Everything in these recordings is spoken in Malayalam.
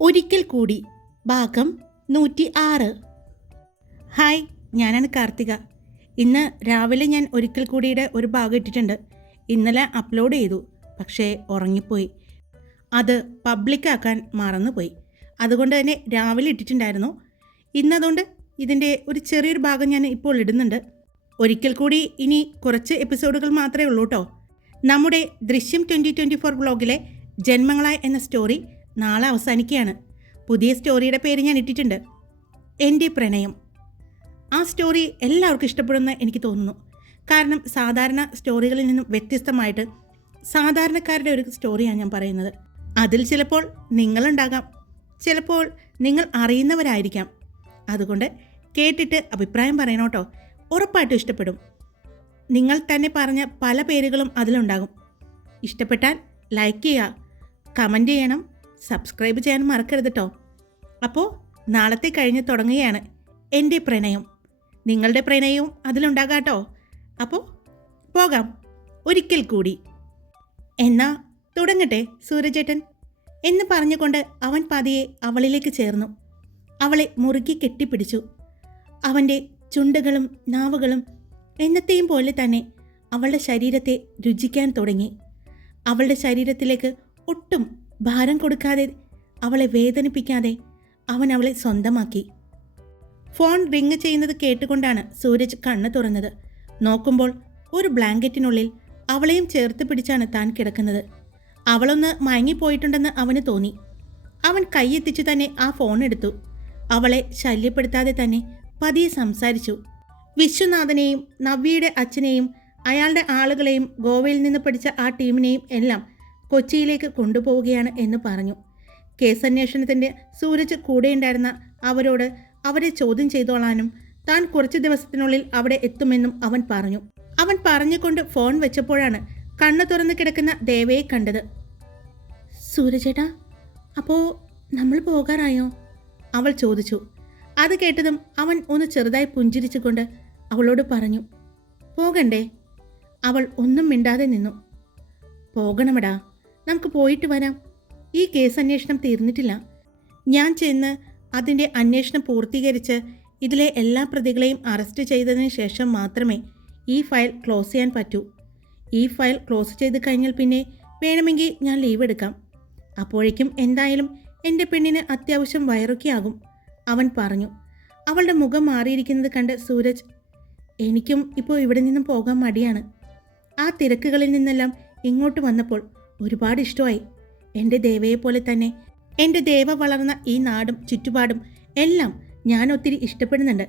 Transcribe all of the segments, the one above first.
ഒരിക്കൽ കൂടി ഭാഗം നൂറ്റി ആറ് ഹായ് ഞാനാണ് കാർത്തിക. ഇന്ന് രാവിലെ ഞാൻ ഒരിക്കൽ കൂടിയുടെ ഒരു ഭാഗം ഇട്ടിട്ടുണ്ട്. ഇന്നലെ അപ്ലോഡ് ചെയ്തു പക്ഷേ ഉറങ്ങിപ്പോയി. അത് പബ്ലിക്കാക്കാൻ മറന്നുപോയി. അതുകൊണ്ട് തന്നെ രാവിലെ ഇട്ടിട്ടുണ്ടായിരുന്നു. ഇന്നതുകൊണ്ട് ഇതിന്റെ ഒരു ചെറിയൊരു ഭാഗം ഞാൻ ഇപ്പോൾ ഇടുന്നുണ്ട്. ഒരിക്കൽ കൂടി ഇനി കുറച്ച് എപ്പിസോഡുകൾ മാത്രമേ ഉള്ളൂ കേട്ടോ നമ്മുടെ ദൃശ്യം ട്വന്റി ട്വന്റി ഫോർ ബ്ലോഗിലെ ജന്മങ്ങളായ എന്ന സ്റ്റോറി നാളെ അവസാനിക്കുകയാണ്. പുതിയ സ്റ്റോറിയുടെ പേര് ഞാൻ ഇട്ടിട്ടുണ്ട്. എന്റെ പ്രണയം. ആ സ്റ്റോറി എല്ലാവർക്കും ഇഷ്ടപ്പെടുമെന്ന് എനിക്ക് തോന്നുന്നു. കാരണം സാധാരണ സ്റ്റോറികളിൽ നിന്നും വ്യത്യസ്തമായിട്ട് സാധാരണക്കാരുടെ ഒരു സ്റ്റോറിയാണ് ഞാൻ പറയുന്നത്. അതിൽ ചിലപ്പോൾ നിങ്ങളുണ്ടാകാം. ചിലപ്പോൾ നിങ്ങൾ അറിയുന്നവരായിരിക്കാം. അതുകൊണ്ട് കേട്ടിട്ട് അഭിപ്രായം പറയണോട്ടോ ഉറപ്പായിട്ടും ഇഷ്ടപ്പെടും. നിങ്ങൾ തന്നെ പറഞ്ഞ പല പേരുകളും അതിലുണ്ടാകും. ഇഷ്ടപ്പെട്ടാൽ ലൈക്ക് ചെയ്യുക കമന്റ് ചെയ്യണം സബ്സ്ക്രൈബ് ചെയ്യാൻ മറക്കരുത് കേട്ടോ അപ്പോൾ നാളത്തെ കഴിഞ്ഞ് തുടങ്ങുകയാണ് എന്റെ പ്രണയം. നിങ്ങളുടെ പ്രണയവും അതിലുണ്ടാകാട്ടോ അപ്പോൾ പോകാം. ഒരിക്കൽ കൂടി. എന്നാ തുടങ്ങട്ടെ സൂരജേട്ടൻ. എന്ന് പറഞ്ഞുകൊണ്ട് അവൻ പതിയെ അവളിലേക്ക് ചേർന്നു. അവളെ മുറുകി കെട്ടിപ്പിടിച്ചു. അവന്റെ ചുണ്ടുകളും നാവുകളും എന്നത്തെയും പോലെ തന്നെ അവളുടെ ശരീരത്തെ രുചിക്കാൻ തുടങ്ങി. അവളുടെ ശരീരത്തിലേക്ക് ഒട്ടും ഭാരം കൊടുക്കാതെ അവളെ വേദനിപ്പിക്കാതെ അവൻ അവളെ സ്വന്തമാക്കി. ഫോൺ റിങ് ചെയ്യുന്നത് കേട്ടുകൊണ്ടാണ് സൂരജ് കണ്ണ് തുറന്നത്. നോക്കുമ്പോൾ ഒരു ബ്ലാങ്കറ്റിനുള്ളിൽ അവളെയും ചേർത്ത് പിടിച്ചാണ് താൻ കിടക്കുന്നത്. അവളൊന്ന് മയങ്ങിപ്പോയിട്ടുണ്ടെന്ന് അവന് തോന്നി. അവൻ കൈയെത്തിച്ചു തന്നെ ആ ഫോൺ എടുത്തു. അവളെ ശല്യപ്പെടുത്താതെ തന്നെ പതിയെ സംസാരിച്ചു. വിശ്വനാഥനെയും നവ്യയുടെ അച്ഛനെയും അയാളുടെ ആളുകളെയും ഗോവയിൽ നിന്ന് പഠിച്ച ആ ടീമിനെയും എല്ലാം കൊച്ചിയിലേക്ക് കൊണ്ടുപോവുകയാണ് എന്ന് പറഞ്ഞു. കേസന്വേഷണത്തിന്റെ സൂരജ് കൂടെയുണ്ടായിരുന്ന അവരോട് അവരെ ചോദ്യം ചെയ്തോളാനും താൻ കുറച്ച് ദിവസത്തിനുള്ളിൽ അവിടെ എത്തുമെന്നും അവൻ പറഞ്ഞു. അവൻ പറഞ്ഞുകൊണ്ട് ഫോൺ വെച്ചപ്പോഴാണ് കണ്ണു തുറന്ന് കിടക്കുന്ന ദേവയെ കണ്ടത്. സൂരജേട്ടാ അപ്പോൾ നമ്മൾ പോകാറായോ? അവൾ ചോദിച്ചു. അത് കേട്ടതും അവൻ ഒന്ന് ചെറുതായി പുഞ്ചിരിച്ചുകൊണ്ട് അവളോട് പറഞ്ഞു. പോകണ്ടേ? അവൾ ഒന്നും മിണ്ടാതെ നിന്നു. പോകണമെടാ. നമുക്ക് പോയിട്ട് വരാം. ഈ കേസ് അന്വേഷണം തീർന്നിട്ടില്ല. ഞാൻ ചെന്ന് അതിന്റെ അന്വേഷണം പൂർത്തീകരിച്ച് ഇതിലെ എല്ലാ പ്രതികളെയും അറസ്റ്റ് ചെയ്തതിന് ശേഷം മാത്രമേ ഈ ഫയൽ ക്ലോസ് ചെയ്യാൻ പറ്റൂ. ഈ ഫയൽ ക്ലോസ് ചെയ്ത് കഴിഞ്ഞാൽ പിന്നെ വേണമെങ്കിൽ ഞാൻ ലീവ് എടുക്കാം. അപ്പോഴേക്കും എന്തായാലും എന്റെ പെണ്ണിന് അത്യാവശ്യം വയറൊക്കെയാകും അവൻ പറഞ്ഞു. അവളുടെ മുഖം മാറിയിരിക്കുന്നത് കണ്ട് സൂരജ് എനിക്കും ഇപ്പോൾ ഇവിടെ നിന്നും പോകാൻ മടിയാണ്. ആ തിരക്കുകളിൽ നിന്നെല്ലാം ഇങ്ങോട്ട് വന്നപ്പോൾ ഒരുപാട് ഇഷ്ടമായി. എന്റെ ദേവയെ പോലെ തന്നെ എന്റെ ദേവ വളർന്ന ഈ നാടും ചുറ്റുപാടും എല്ലാം ഞാൻ ഒത്തിരി ഇഷ്ടപ്പെടുന്നുണ്ട്.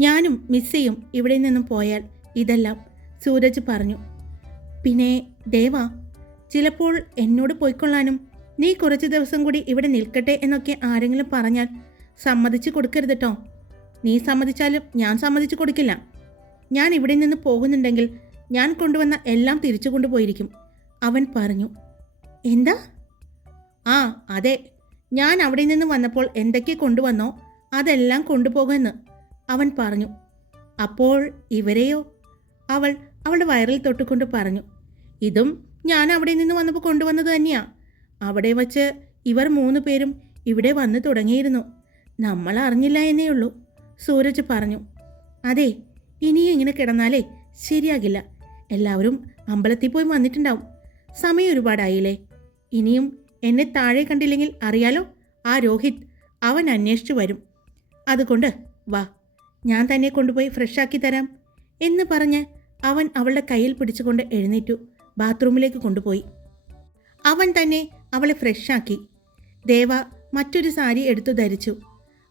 ഞാനും മിസ്സയും ഇവിടെ നിന്നും പോയാൽ ഇതെല്ലാം സൂരജ് പറഞ്ഞു. പിന്നെ ദേവ ചിലപ്പോൾ എന്നോട് പോയിക്കൊള്ളാനും നീ കുറച്ച് ദിവസം കൂടി ഇവിടെ നിൽക്കട്ടെ എന്നൊക്കെ ആരെങ്കിലും പറഞ്ഞാൽ സമ്മതിച്ചു കൊടുക്കരുത് കേട്ടോ നീ സമ്മതിച്ചാലും ഞാൻ സമ്മതിച്ചു കൊടുക്കില്ല. ഞാൻ ഇവിടെ നിന്ന് പോകുന്നുണ്ടെങ്കിൽ ഞാൻ കൊണ്ടുവന്ന എല്ലാം തിരിച്ചു കൊണ്ടുപോയിരിക്കും. അവൻ പറഞ്ഞു. എന്താ? ആ അതെ. ഞാൻ അവിടെ നിന്ന് വന്നപ്പോൾ എന്തൊക്കെ കൊണ്ടുവന്നോ അതെല്ലാം കൊണ്ടുപോകുമെന്ന് അവൻ പറഞ്ഞു. അപ്പോൾ ഇവരെയോ? അവൾ അവളുടെ വയറിൽ തൊട്ടുകൊണ്ട് പറഞ്ഞു. ഇതും ഞാൻ അവിടെ നിന്ന് വന്നപ്പോൾ കൊണ്ടുവന്നത് തന്നെയാ. അവിടെ വച്ച് ഇവർ മൂന്ന് പേരും ഇവിടെ വന്ന് തുടങ്ങിയിരുന്നു. നമ്മൾ അറിഞ്ഞില്ല എന്നേ ഉള്ളൂ സൂരജ് പറഞ്ഞു. അതെ ഇനിയും ഇങ്ങനെ കിടന്നാലേ ശരിയാകില്ല. എല്ലാവരും അമ്പലത്തിൽ പോയി വന്നിട്ടുണ്ടാവും. സമയം ഒരുപാടായില്ലേ? ഇനിയും എന്നെ താഴെ കണ്ടില്ലെങ്കിൽ അറിയാലോ? ആ രോഹിത് അവൻ അന്വേഷിച്ചു വരും. അതുകൊണ്ട് വാ ഞാൻ തന്നെ കൊണ്ടുപോയി ഫ്രഷാക്കി തരാം എന്ന് പറഞ്ഞ് അവൻ അവളുടെ കയ്യിൽ പിടിച്ചുകൊണ്ട് എഴുന്നേറ്റു ബാത്റൂമിലേക്ക് കൊണ്ടുപോയി. അവൻ തന്നെ അവളെ ഫ്രഷാക്കി ദേവ മറ്റൊരു സാരി എടുത്തു ധരിച്ചു.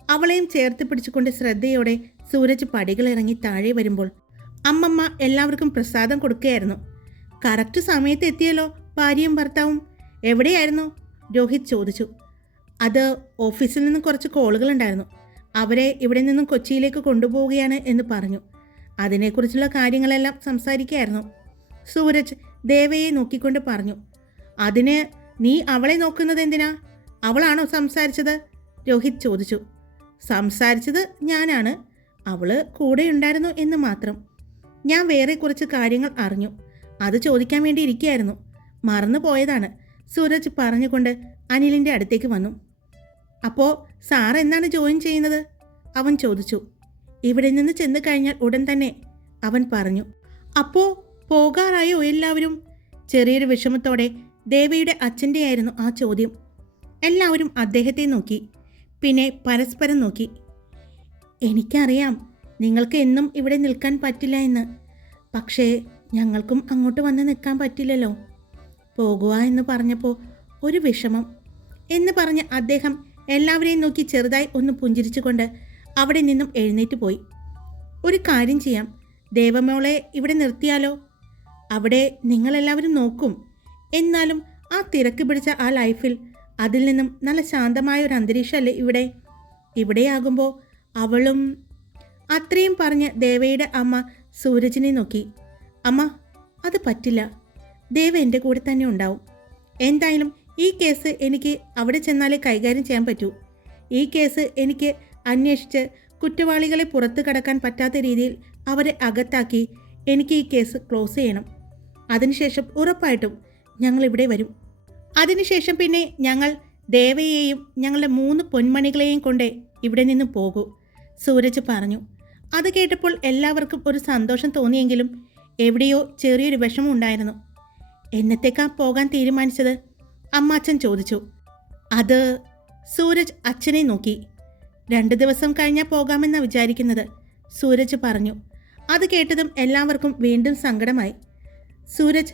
അവളെയും ചേർത്ത് പിടിച്ചുകൊണ്ട് ശ്രദ്ധയോടെ സൂരജ് പടികളിറങ്ങി താഴെ വരുമ്പോൾ അമ്മമ്മ എല്ലാവർക്കും പ്രസാദം കൊടുക്കുകയായിരുന്നു. കറക്റ്റ് സമയത്ത് എത്തിയല്ലോ ഭാര്യയും ഭർത്താവും. എവിടെയായിരുന്നു? രോഹിത് ചോദിച്ചു. അത് ഓഫീസിൽ നിന്ന് കുറച്ച് കോളുകളുണ്ടായിരുന്നു. അവരെ ഇവിടെ നിന്നും കൊച്ചിയിലേക്ക് കൊണ്ടുപോവുകയാണ് എന്ന് പറഞ്ഞു. അതിനെക്കുറിച്ചുള്ള കാര്യങ്ങളെല്ലാം സംസാരിക്കുകയായിരുന്നു. സൂരജ് ദേവയെ നോക്കിക്കൊണ്ട് പറഞ്ഞു. അതിന് നീ അവളെ നോക്കുന്നത് എന്തിനാ? അവളാണോ സംസാരിച്ചത്? രോഹിത് ചോദിച്ചു. സംസാരിച്ചത് ഞാനാണ്. അവൾ കൂടെയുണ്ടായിരുന്നു എന്ന് മാത്രം. ഞാൻ വേറെ കുറച്ച് കാര്യങ്ങൾ അറിഞ്ഞു. അത് ചോദിക്കാൻ വേണ്ടി ഇരിക്കുകയായിരുന്നു. മറന്നു പോയതാണ് സൂരജ് പറഞ്ഞുകൊണ്ട് അനിലിന്റെ അടുത്തേക്ക് വന്നു. അപ്പോൾ സാർ എന്നാണ് ജോയിൻ ചെയ്യുന്നത്? അവൻ ചോദിച്ചു. ഇവിടെ നിന്ന് ചെന്ന് കഴിഞ്ഞാൽ ഉടൻ തന്നെ അവൻ പറഞ്ഞു. അപ്പോൾ പോകാറായോ എല്ലാവരും? ചെറിയൊരു വിഷമത്തോടെ ദേവയുടെ അച്ഛന്റെയായിരുന്നു ആ ചോദ്യം. എല്ലാവരും അദ്ദേഹത്തെ നോക്കി പിന്നെ പരസ്പരം നോക്കി. എനിക്കറിയാം നിങ്ങൾക്ക് എന്നും ഇവിടെ നിൽക്കാൻ പറ്റില്ല എന്ന്. പക്ഷേ ഞങ്ങൾക്കും അങ്ങോട്ട് വന്ന് നിൽക്കാൻ പറ്റില്ലല്ലോ. പോകുക എന്ന് പറഞ്ഞപ്പോൾ ഒരു വിഷമം. എന്ന് പറഞ്ഞ് അദ്ദേഹം എല്ലാവരെയും നോക്കി ചെറുതായി ഒന്ന് പുഞ്ചിരിച്ചുകൊണ്ട് അവിടെ നിന്നും എഴുന്നേറ്റ് പോയി. ഒരു കാര്യം ചെയ്യാം. ദേവമോളെ ഇവിടെ നിർത്തിയാലോ? അവിടെ നിങ്ങളെല്ലാവരും നോക്കും. എന്നാലും ആ തിരക്ക് പിടിച്ച ആ ലൈഫിൽ അതിൽ നിന്നും നല്ല ശാന്തമായ ഒരു അന്തരീക്ഷമല്ലേ ഇവിടെ? ഇവിടെയാകുമ്പോൾ അവളും അത്രയും പറഞ്ഞ് ദേവയുടെ അമ്മ സൂരജിനെ നോക്കി. അമ്മ അത് പറ്റില്ല. ദേവ എന്റെ കൂടെ തന്നെ ഉണ്ടാവും. എന്തായാലും ഈ കേസ് എനിക്ക് അവിടെ ചെന്നാലേ കൈകാര്യം ചെയ്യാൻ പറ്റൂ. ഈ കേസ് എനിക്ക് അന്വേഷിച്ച് കുറ്റവാളികളെ പുറത്തു കടക്കാൻ പറ്റാത്ത രീതിയിൽ അവരെ അകത്താക്കി എനിക്ക് ഈ കേസ് ക്ലോസ് ചെയ്യണം. അതിനുശേഷം ഉറപ്പായിട്ടും ഞങ്ങൾ ഇവിടെ വരും. അതിനുശേഷം പിന്നെ ഞങ്ങൾ ദേവയെയും ഞങ്ങളുടെ മൂന്ന് പൊന്മണികളെയും കൊണ്ട് ഇവിടെ നിന്ന് പോകൂ സൂരജ് പറഞ്ഞു. അത് കേട്ടപ്പോൾ എല്ലാവർക്കും ഒരു സന്തോഷം തോന്നിയെങ്കിലും എവിടെയോ ചെറിയൊരു വിഷമം ഉണ്ടായിരുന്നു. എന്നത്തേക്കാ പോകാൻ തീരുമാനിച്ചത്? അമ്മാച്ചൻ ചോദിച്ചു. അത് സൂരജ് അച്ഛനെ നോക്കി. രണ്ട് ദിവസം കഴിഞ്ഞാൽ പോകാമെന്നാണ് വിചാരിക്കുന്നത് സൂരജ് പറഞ്ഞു. അത് കേട്ടതും എല്ലാവർക്കും വീണ്ടും സങ്കടമായി. സൂരജ്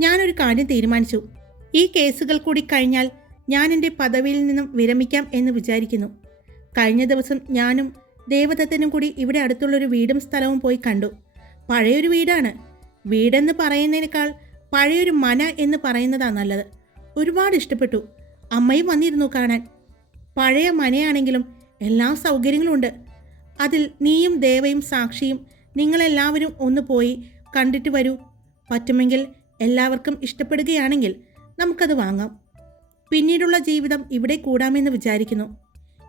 ഞാനൊരു കാര്യം തീരുമാനിച്ചു. ഈ കേസുകൾ കൂടി കഴിഞ്ഞാൽ ഞാൻ എന്റെ പദവിയിൽ നിന്നും വിരമിക്കാം എന്ന് വിചാരിക്കുന്നു. കഴിഞ്ഞ ദിവസം ഞാനും ദേവദത്തനും കൂടി ഇവിടെ അടുത്തുള്ളൊരു വീടും സ്ഥലവും പോയി കണ്ടു. പഴയൊരു വീടാണ്. വീടെന്ന് പറയുന്നതിനേക്കാൾ പഴയൊരു മന എന്ന് പറയുന്നതാ നല്ലത്. ഒരുപാട് ഇഷ്ടപ്പെട്ടു. അമ്മയും വന്നിരുന്നു കാണാൻ. പഴയ മനയാണെങ്കിലും എല്ലാ സൗകര്യങ്ങളും ഉണ്ട്. അതിൽ നീയും ദേവയും സാക്ഷിയും നിങ്ങളെല്ലാവരും ഒന്ന് പോയി കണ്ടിട്ട് വരൂ. പറ്റുമെങ്കിൽ എല്ലാവർക്കും ഇഷ്ടപ്പെടുകയാണെങ്കിൽ നമുക്കത് വാങ്ങാം. പിന്നീടുള്ള ജീവിതം ഇവിടെ കൂടാമെന്ന് വിചാരിക്കുന്നു.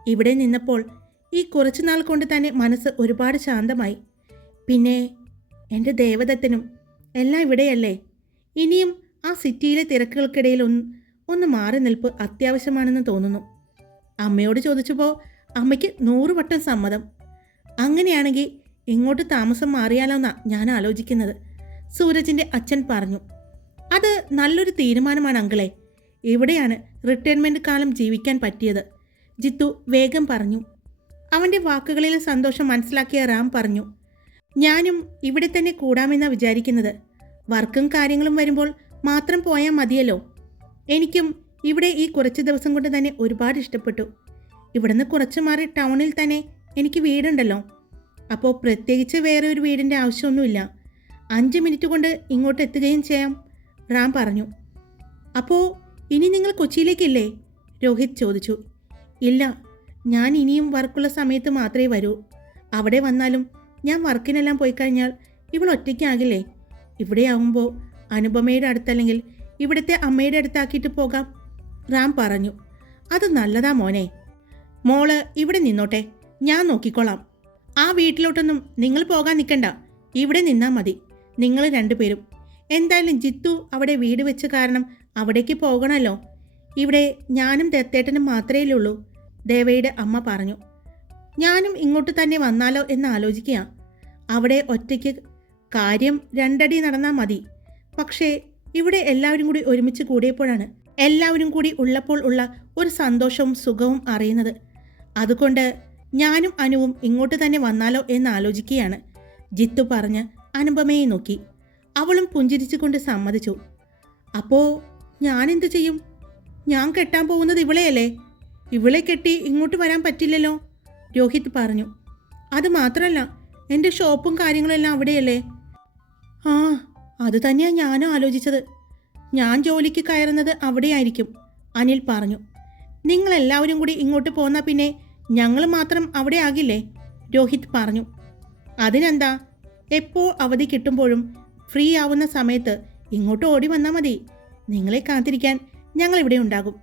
ഇവിടെ നിന്നപ്പോൾ ഈ കുറച്ചു നാൾ കൊണ്ട് തന്നെ മനസ്സ് ഒരുപാട് ശാന്തമായി. പിന്നെ എന്റെ ദേവദത്തനും എല്ലാം ഇവിടെയല്ലേ? ഇനിയും ആ സിറ്റിയിലെ തിരക്കുകൾക്കിടയിൽ ഒന്ന് ഒന്ന് മാറി നിൽപ്പ് അത്യാവശ്യമാണെന്ന് തോന്നുന്നു. അമ്മയോട് ചോദിച്ചപ്പോൾ അമ്മയ്ക്ക് നൂറ് വട്ടം സമ്മതം. അങ്ങനെയാണെങ്കിൽ ഇങ്ങോട്ട് താമസം മാറിയാലോന്നാണ് ഞാൻ ആലോചിക്കുന്നത് സൂരജിന്റെ അച്ഛൻ പറഞ്ഞു. അത് നല്ലൊരു തീരുമാനമാണ് അങ്കിളെ. ഇവിടെയാണ് റിട്ടയർമെന്റ് കാലം ജീവിക്കാൻ പറ്റിയത് ജിത്തു വേഗം പറഞ്ഞു. അവന്റെ വാക്കുകളിലെ സന്തോഷം മനസ്സിലാക്കിയ റാം പറഞ്ഞു ഞാനും ഇവിടെ തന്നെ കൂടാമെന്നാണ് വിചാരിക്കുന്നത്. വർക്കും കാര്യങ്ങളും വരുമ്പോൾ മാത്രം പോയാൽ മതിയല്ലോ. എനിക്കും ഇവിടെ ഈ കുറച്ച് ദിവസം കൊണ്ട് തന്നെ ഒരുപാട് ഇഷ്ടപ്പെട്ടു. ഇവിടുന്ന് കുറച്ച് മാറി ടൗണിൽ തന്നെ എനിക്ക് വീടുണ്ടല്ലോ. അപ്പോൾ പ്രത്യേകിച്ച് വേറെ ഒരു വീടിന്റെ ആവശ്യമൊന്നുമില്ല. അഞ്ച് മിനിറ്റ് കൊണ്ട് ഇങ്ങോട്ട് എത്തുകയും ചെയ്യാം റാം പറഞ്ഞു. അപ്പോൾ ഇനി നിങ്ങൾ കൊച്ചിയിലേക്കില്ലേ? രോഹിത് ചോദിച്ചു. ഇല്ല ഞാൻ ഇനിയും വർക്കുള്ള സമയത്ത് മാത്രമേ വരൂ. അവിടെ വന്നാലും ഞാൻ വർക്കിനെല്ലാം പോയി കഴിഞ്ഞാൽ ഇവൾ ഒറ്റയ്ക്കാകില്ലേ? ഇവിടെ ആവുമ്പോൾ അനുപമയുടെ അടുത്തല്ലെങ്കിൽ ഇവിടുത്തെ അമ്മയുടെ അടുത്താക്കിയിട്ട് പോകാം. റാം പറഞ്ഞു അത് നല്ലതാ മോനെ. മോൾ ഇവിടെ നിന്നോട്ടെ ഞാൻ നോക്കിക്കോളാം. ആ വീട്ടിലോട്ടൊന്നും നിങ്ങൾ പോകാൻ നിൽക്കണ്ട ഇവിടെ നിന്നാൽ മതി. നിങ്ങൾ രണ്ടുപേരും. എന്തായാലും ജിത്തു അവിടെ വീട് വെച്ച കാരണം അവിടേക്ക് പോകണമല്ലോ ഇവിടെ ഞാനും ദത്തേട്ടനും മാത്രമേ ഉള്ളൂ ദേവയുടെ അമ്മ പറഞ്ഞു. ഞാനും ഇങ്ങോട്ട് തന്നെ വന്നാലോ എന്ന് ആലോചിക്കുക. അവിടെ ഒറ്റയ്ക്ക് കാര്യം രണ്ടടി നടന്നാൽ മതി. പക്ഷേ ഇവിടെ എല്ലാവരും കൂടി ഒരുമിച്ച് കൂടിയപ്പോഴാണ് എല്ലാവരും കൂടി ഉള്ളപ്പോൾ ഉള്ള ഒരു സന്തോഷവും സുഖവും അറിയുന്നത്. അതുകൊണ്ട് ഞാനും അനുവും ഇങ്ങോട്ട് തന്നെ വന്നാലോ എന്ന് ആലോചിക്കുകയാണ്. ജിത്തു പറഞ്ഞ് അനുപമയെ നോക്കി. അവളും പുഞ്ചിരിച്ചുകൊണ്ട് സമ്മതിച്ചു. അപ്പോൾ ഞാൻ എന്തു ചെയ്യും? ഞാൻ കെട്ടാൻ പോകുന്നത് ഇവളെയല്ലേ? ഇവളെ കെട്ടി ഇങ്ങോട്ട് വരാൻ പറ്റില്ലല്ലോ? രോഹിത് പറഞ്ഞു. അത് മാത്രമല്ല എന്റെ ഷോപ്പും കാര്യങ്ങളെല്ലാം അവിടെയല്ലേ? ആ അത് തന്നെയാ ഞാനും ആലോചിച്ചത്. ഞാൻ ജോലിക്ക് കയറുന്നത് അവിടെയായിരിക്കും അനിൽ പറഞ്ഞു. നിങ്ങൾ എല്ലാവരും കൂടി ഇങ്ങോട്ട് പോന്നാൽ പിന്നെ ഞങ്ങൾ മാത്രം അവിടെ ആകില്ലേ? രോഹിത് പറഞ്ഞു. അതിനെന്താ? എപ്പോൾ അവധി കിട്ടുമ്പോഴും ഫ്രീ ആവുന്ന സമയത്ത് ഇങ്ങോട്ട് ഓടി വന്നാൽ മതി. നിങ്ങളെ കാത്തിരിക്കാൻ ഞങ്ങൾ ഇവിടെ ഉണ്ടാകും.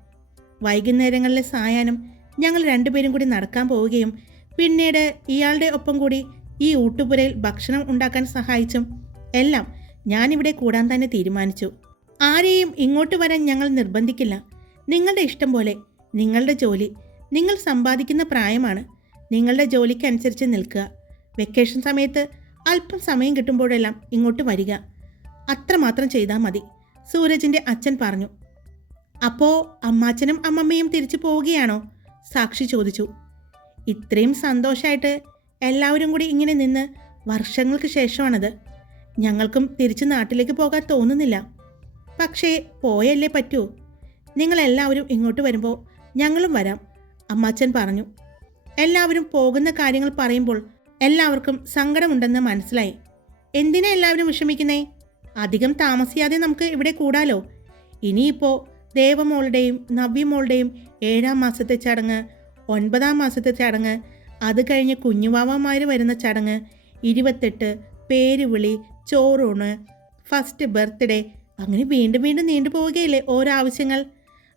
വൈകുന്നേരങ്ങളിലെ സായാഹ്നം ഞങ്ങൾ രണ്ടുപേരും കൂടി നടക്കാൻ പോവുകയും പിന്നീട് ഇയാളുടെ ഒപ്പം കൂടി ഈ ഊട്ടുപുരയിൽ ഭക്ഷണം ഉണ്ടാക്കാൻ സഹായിച്ചും എല്ലാം ഞാനിവിടെ കൂടാൻ തന്നെ തീരുമാനിച്ചു. ആരെയും ഇങ്ങോട്ട് വരാൻ ഞങ്ങൾ നിർബന്ധിക്കില്ല. നിങ്ങളുടെ ഇഷ്ടം പോലെ നിങ്ങളുടെ ജോലി നിങ്ങൾ സമ്പാദിക്കുന്ന പ്രായമാണ് നിങ്ങളുടെ ജോലിക്കനുസരിച്ച് നിൽക്കുക. വെക്കേഷൻ സമയത്ത് അല്പം സമയം കിട്ടുമ്പോഴെല്ലാം ഇങ്ങോട്ട് വരിക. അത്രമാത്രം ചെയ്താൽ മതി സൂരജിന്റെ അച്ഛൻ പറഞ്ഞു. അപ്പോൾ അമ്മാച്ചനും അമ്മമ്മയും തിരിച്ചു പോവുകയാണോ? സാക്ഷി ചോദിച്ചു. ഇത്രയും സന്തോഷമായിട്ട് എല്ലാവരും കൂടി ഇങ്ങനെ നിന്ന് വർഷങ്ങൾക്ക് ശേഷമാണത്. ഞങ്ങൾക്കും തിരിച്ച് നാട്ടിലേക്ക് പോകാൻ തോന്നുന്നില്ല. പക്ഷേ പോയല്ലേ പറ്റൂ. നിങ്ങളെല്ലാവരും ഇങ്ങോട്ട് വരുമ്പോൾ ഞങ്ങളും വരാം അമ്മാച്ചൻ പറഞ്ഞു. എല്ലാവരും പോകുന്ന കാര്യങ്ങൾ പറയുമ്പോൾ എല്ലാവർക്കും സങ്കടമുണ്ടെന്ന് മനസ്സിലായി. എന്തിനാ എല്ലാവരും വിഷമിക്കുന്നേ? അധികം താമസിയാതെ നമുക്ക് ഇവിടെ കൂടാലോ? ഇനിയിപ്പോൾ ദേവമോളുടെയും നവ്യമോളുടെയും ഏഴാം മാസത്തെ ചടങ്ങ് ഒൻപതാം മാസത്തെ ചടങ്ങ് അത് കഴിഞ്ഞ് കുഞ്ഞുവാവമാർ വരുന്ന ചടങ്ങ് ഇരുപത്തെട്ട് പേരുവിളി ചോറൂണ് ഫസ്റ്റ് ബർത്ത്ഡേ അങ്ങനെ വീണ്ടും വീണ്ടും നീണ്ടുപോവുകയില്ലേ ഓരോ ആവശ്യങ്ങൾ.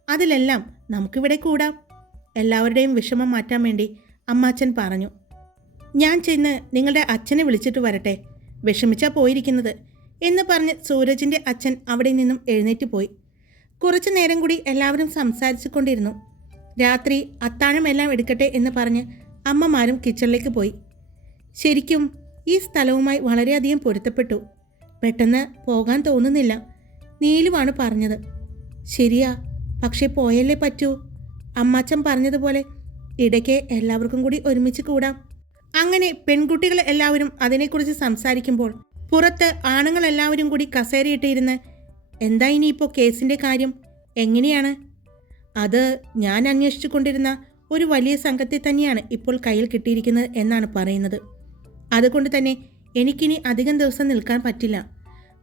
അതിലെല്ലാം നമുക്കിവിടെ കൂടാം. എല്ലാവരുടെയും വിഷമം മാറ്റാൻ വേണ്ടി അമ്മാച്ചൻ പറഞ്ഞു. ഞാൻ ചെന്ന് നിങ്ങളുടെ അച്ഛനെ വിളിച്ചിട്ട് വരട്ടെ. വിഷമിച്ചാ പോയിരിക്കുന്നത് എന്ന് പറഞ്ഞ് സൂരജിന്റെ അച്ഛൻ അവിടെ നിന്നും എഴുന്നേറ്റ് പോയി. കുറച്ചു നേരം കൂടി എല്ലാവരും സംസാരിച്ചു കൊണ്ടിരുന്നു. രാത്രി അത്താഴം എല്ലാം എടുക്കട്ടെ എന്ന് പറഞ്ഞ് അമ്മമാരും കിച്ചണിലേക്ക് പോയി. ശരിക്കും ഈ സ്ഥലവുമായി വളരെയധികം പൊരുത്തപ്പെട്ടു. പെട്ടെന്ന് പോകാൻ തോന്നുന്നില്ല. നീലുവാണ് പറഞ്ഞത്. ശരിയാ പക്ഷേ പോയല്ലേ പറ്റൂ? അമ്മാച്ചൻ പറഞ്ഞതുപോലെ ഇടയ്ക്ക് എല്ലാവർക്കും കൂടി ഒരുമിച്ച് കൂടാം. അങ്ങനെ പെൺകുട്ടികൾ എല്ലാവരും അതിനെക്കുറിച്ച് സംസാരിക്കുമ്പോൾ പുറത്ത് ആണുങ്ങൾ എല്ലാവരും കൂടി കസേരയിട്ടിരുന്ന് എന്താ ഇനിയിപ്പോൾ കേസിന്റെ കാര്യം? എങ്ങനെയാണ്? അത് ഞാൻ അന്വേഷിച്ചു കൊണ്ടിരുന്ന ഒരു വലിയ സംഘത്തെ തന്നെയാണ് ഇപ്പോൾ കയ്യിൽ കിട്ടിയിരിക്കുന്നത് എന്നാണ് പറയുന്നത്. അതുകൊണ്ട് തന്നെ എനിക്കിനി അധികം ദിവസം നിൽക്കാൻ പറ്റില്ല.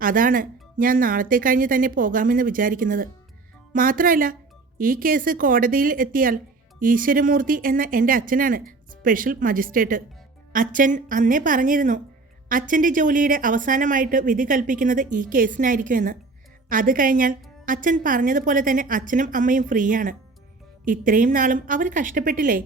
അതാണ് ഞാൻ നാളത്തെ കഴിഞ്ഞ് തന്നെ പോകാമെന്ന് വിചാരിക്കുന്നത്. മാത്രമല്ല ഈ കേസ് കോടതിയിൽ എത്തിയാൽ ഈശ്വരമൂർത്തി എന്ന എന്റെ അച്ഛനാണ് സ്പെഷ്യൽ മജിസ്ട്രേറ്റ്. അച്ഛൻ അന്നേ പറഞ്ഞിരുന്നു അച്ഛന്റെ ജോലിയുടെ അവസാനമായിട്ട് വിധി കൽപ്പിക്കുന്നത് ഈ കേസിനായിരിക്കും എന്ന്. അത് കഴിഞ്ഞാൽ അച്ഛൻ പറഞ്ഞതുപോലെ തന്നെ അച്ഛനും അമ്മയും ഫ്രീ ആണ് ഇത്രയും നാളും അവർ കഷ്ടപ്പെട്ടില്ലേ?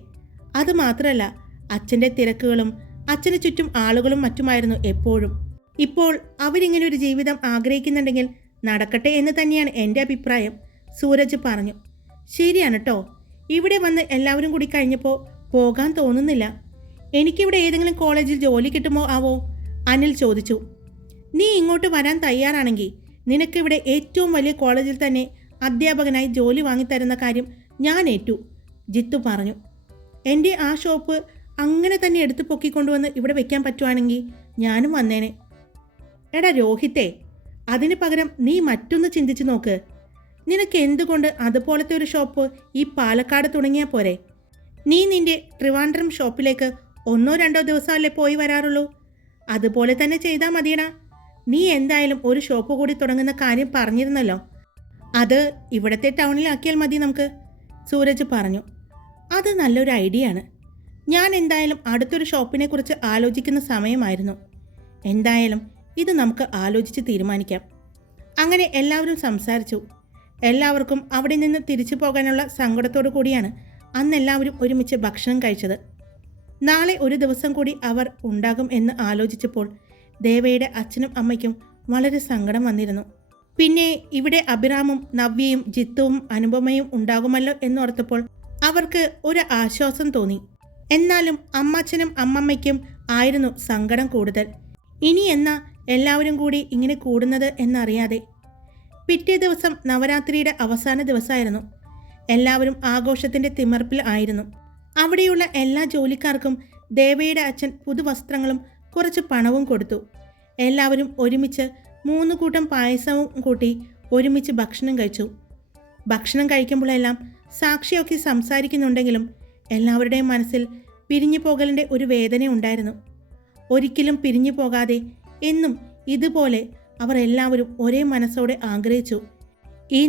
അത് മാത്രമല്ല അച്ഛന്റെ തിരക്കുകളും അച്ഛന് ചുറ്റും ആളുകളും മറ്റുമായിരുന്നു എപ്പോഴും. ഇപ്പോൾ അവരിങ്ങനെ ഒരു ജീവിതം ആഗ്രഹിക്കുന്നുണ്ടെങ്കിൽ നടക്കട്ടെ എന്ന് തന്നെയാണ് എന്റെ അഭിപ്രായം സൂരജ് പറഞ്ഞു. ശരിയാണ് കേട്ടോ ഇവിടെ വന്ന് എല്ലാവരും കൂടി കഴിഞ്ഞപ്പോൾ പോകാൻ തോന്നുന്നില്ല. എനിക്കിവിടെ ഏതെങ്കിലും കോളേജിൽ ജോലി കിട്ടുമോ ആവോ? അനിൽ ചോദിച്ചു. നീ ഇങ്ങോട്ട് വരാൻ തയ്യാറാണെങ്കിൽ നിനക്കിവിടെ ഏറ്റവും വലിയ കോളേജിൽ തന്നെ അധ്യാപകനായി ജോലി വാങ്ങിത്തരുന്ന കാര്യം ഞാൻ ഏറ്റു ജിത്തു പറഞ്ഞു. എന്റെ ആ ഷോപ്പ് അങ്ങനെ തന്നെ എടുത്തു പൊക്കിക്കൊണ്ടുവന്ന് ഇവിടെ വെക്കാൻ പറ്റുവാണെങ്കിൽ ഞാനും വന്നേനെ. എടാ രോഹിത്തെ അതിന് പകരം നീ മറ്റൊന്ന് ചിന്തിച്ച് നോക്ക്. നിനക്ക് എന്തുകൊണ്ട് അതുപോലത്തെ ഒരു ഷോപ്പ് ഈ പാലക്കാട് തുടങ്ങിയാൽ പോരെ? നീ നിന്റെ ട്രിവാൻഡ്രം ഷോപ്പിലേക്ക് ഒന്നോ രണ്ടോ ദിവസമല്ലേ പോയി വരാറുള്ളൂ? അതുപോലെ തന്നെ ചെയ്താൽ മതിയടാ. നീ എന്തായാലും ഒരു ഷോപ്പ് കൂടി തുടങ്ങുന്ന കാര്യം പറഞ്ഞിരുന്നല്ലോ. അത് ഇവിടത്തെ ടൗണിലാക്കിയാൽ മതി നമുക്ക് സൂരജ് പറഞ്ഞു. അത് നല്ലൊരു ഐഡിയ ആണ് ഞാൻ എന്തായാലും അടുത്തൊരു ഷോപ്പിനെ കുറിച്ച് ആലോചിക്കുന്ന സമയമായിരുന്നു. എന്തായാലും ഇത് നമുക്ക് ആലോചിച്ച് തീരുമാനിക്കാം. അങ്ങനെ എല്ലാവരും സംസാരിച്ചു. എല്ലാവർക്കും അവിടെ നിന്ന് തിരിച്ചു പോകാനുള്ള സങ്കടത്തോടു കൂടിയാണ് അന്ന് എല്ലാവരും ഒരുമിച്ച് ഭക്ഷണം കഴിച്ചത്. നാളെ ഒരു ദിവസം കൂടി അവർ ഉണ്ടാകും എന്ന് ആലോചിച്ചപ്പോൾ ദേവയുടെ അച്ഛനും അമ്മയ്ക്കും വളരെ സങ്കടം വന്നിരുന്നു. പിന്നെ ഇവിടെ അഭിരാമും നവ്യയും ജിത്തുവും അനുപമയും ഉണ്ടാകുമല്ലോ എന്നോർത്തപ്പോൾ അവർക്ക് ഒരു ആശ്വാസം തോന്നി. എന്നാലും അമ്മച്ചനും അമ്മമ്മയ്ക്കും ആയിരുന്നു സങ്കടം കൂടുതൽ. ഇനി എന്നാ എല്ലാവരും കൂടി ഇങ്ങനെ കൂടുന്നത് എന്നറിയാതെ. പിറ്റേ ദിവസം നവരാത്രിയുടെ അവസാന ദിവസമായിരുന്നു. എല്ലാവരും ആഘോഷത്തിന്റെ തിമർപ്പിൽ ആയിരുന്നു. അവിടെയുള്ള എല്ലാ ജോലിക്കാർക്കും ദേവയുടെ അച്ഛൻ പുതുവസ്ത്രങ്ങളും കുറച്ച് പണവും കൊടുത്തു. എല്ലാവരും ഒരുമിച്ച് മൂന്ന് കൂട്ടം പായസവും കൂട്ടി ഒരുമിച്ച് ഭക്ഷണം കഴിച്ചു. ഭക്ഷണം കഴിക്കുമ്പോഴെല്ലാം സാക്ഷിയൊക്കെ സംസാരിക്കുന്നുണ്ടെങ്കിലും എല്ലാവരുടെയും മനസ്സിൽ പിരിഞ്ഞു പോകലിന്റെ ഒരു വേദന ഉണ്ടായിരുന്നു. ഒരിക്കലും പിരിഞ്ഞു പോകാതെ എന്നും ഇതുപോലെ അവർ എല്ലാവരും ഒരേ മനസ്സോടെ ആഗ്രഹിച്ചു. ഈ